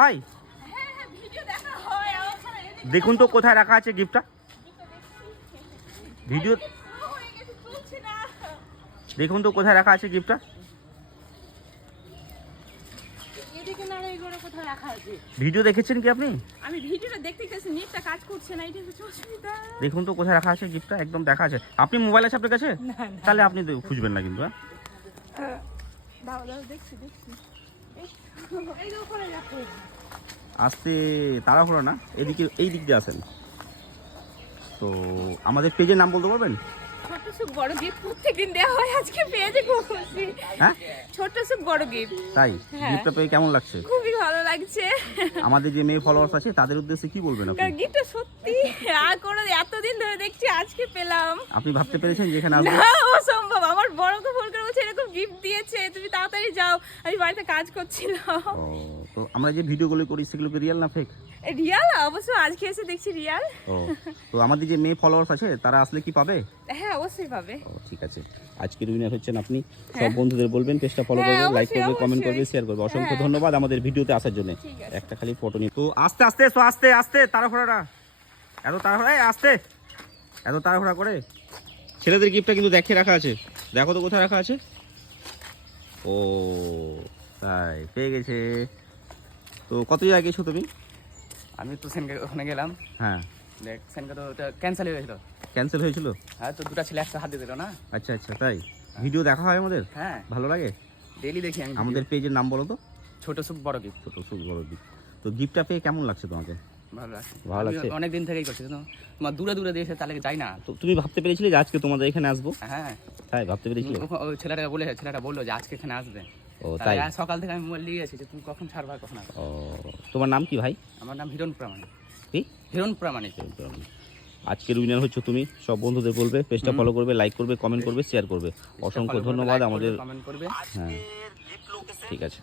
হয় দেখুন তো কোথায় রাখা আছে গিফটটা। ভিডিও দেখুন তো কোথায় রাখা আছে গিফটটা। ভিডিও দেখেছেন কি আপনি? আমি ভিডিওটা দেখতে গেছি, নেটটা কাজ করছে না, এটা হচ্ছে অসুবিধা। দেখুন তো কোথায় রাখা আছে গিফটটা, একদম দেখা আছে। আপনি মোবাইল আছে আপনার কাছে? তাহলে আপনি খুঁজবেন না কিন্তু। দাও দাও, দেখছি দেখছি। এই যে ওখানে রাখো। আস্তে, তাড়াহুড়ো না, এদিকে এই দিক দিয়ে আসেন। তো আমাদের পেজের নাম বলতে পারবেন? ছোট সুখ বড় গিফট প্রত্যেকদিন দেওয়া হয়, আজকে পেয়েছি খুব খুশি। হ্যাঁ, ছোট সুখ বড় গিফট। তাই গিফটটা পেয়ে কেমন লাগছে? খুবই ভালো লাগছে। আমাদের যে মেয়ে ফলোয়ার্স আছে তাদের উদ্দেশ্যে কি বলবেন আপনি? গিফটটা সত্যি আর কোনো এতদিন ধরে দেখছি, আজকে পেলাম। আপনি ভাবতে পেরেছেন যে এখানে আসবে? না, অসম্ভব। আমার বড়কে ফোন করে বলছে এরকম গিফট দিয়েছে, তুমি তাড়াতাড়ি যাও, আমি বাড়িতে কাজ করছিলাম। ও, তো আমরা যে ভিডিওগুলো করি সেগুলো কি রিয়েল না ফেক? রিয়াল, অবশ্য আজকে এসে দেখছি রিয়াল। ও, তো আমাদের যে মেয়ে ফলোয়ার্স আছে তারা আসলে কি পাবে? হ্যাঁ, অবশ্যই পাবে। ও, ঠিক আছে। আজকের উইনার হচ্ছেন আপনি। সব বন্ধুদের বলবেন পেজটা ফলো করবে, লাইক করবে, কমেন্ট করবে, শেয়ার করবে। অসংখ্য ধন্যবাদ আমাদের ভিডিওতে আসার জন্য। একটা খালি ফটো নিয়ে তো আস্তে আস্তে এসো, আস্তে আস্তে, তাড়াহুড়া এত তাড়াহুড়া, আস্তে, এত তাড়াহুড়া করে। ছেলেদের গিফটটা কিন্তু দেখে রাখা আছে, দেখো তো কোথায় রাখা আছে। ও তাই, পেয়ে গেছে। তো কত জায়গায় গেছো তুমি? আমি তো সেনকে ওখানে গেলাম। হ্যাঁ, দেখ সেনকে তো ওটা ক্যান্সেল হয়ে গেছিল। ক্যান্সেল হয়েছিল? হ্যাঁ, তো দুটো ছেলে একসাথে হাত দিয়ে দিল না। আচ্ছা আচ্ছা, তাই ভিডিও দেখা হয় আমাদের? হ্যাঁ, ভালো লাগে। ডেইলি দেখি আমি আমাদের পেজের নাম বলো তো। ছোট সুখ বড় গিফট। ছোট সুখ বড় দিক। তো গিফটটা পেয়ে কেমন লাগছে তোমাকে? ভালো লাগছে, ভালো লাগছে? অনেক দিন থেকেই করছি তো, তোমার দূরে দূরে দিয়েছে, তাহলে যাই না। তো তুমি ভাবতে পেরেছিলে যে আজকে তোমাদের এখানে আসবো? হ্যাঁ, তাই ভাবতে পেরেছিলে? ওই ছেলেটা বললো যে আজকে এখানে আসবে। ও তাই তাই। সকাল থেকে আমি মোবাইল নিয়ে গেছি যে তুমি কখন ছাড়বা কখন আসবে। ও, তোমার নাম কি ভাই? আমার নাম হিরণ প্রামাণিক। কি? হিরণ প্রামাণিক। আজকের উইনার হচ্ছে তুমি। সব বন্ধুদের বলবে পেজটা ফলো করবে, লাইক করবে, কমেন্ট করবে, শেয়ার করবে। অসংখ্য ধন্যবাদ আমাদের। কমেন্ট করবে। হ্যাঁ, ঠিক আছে।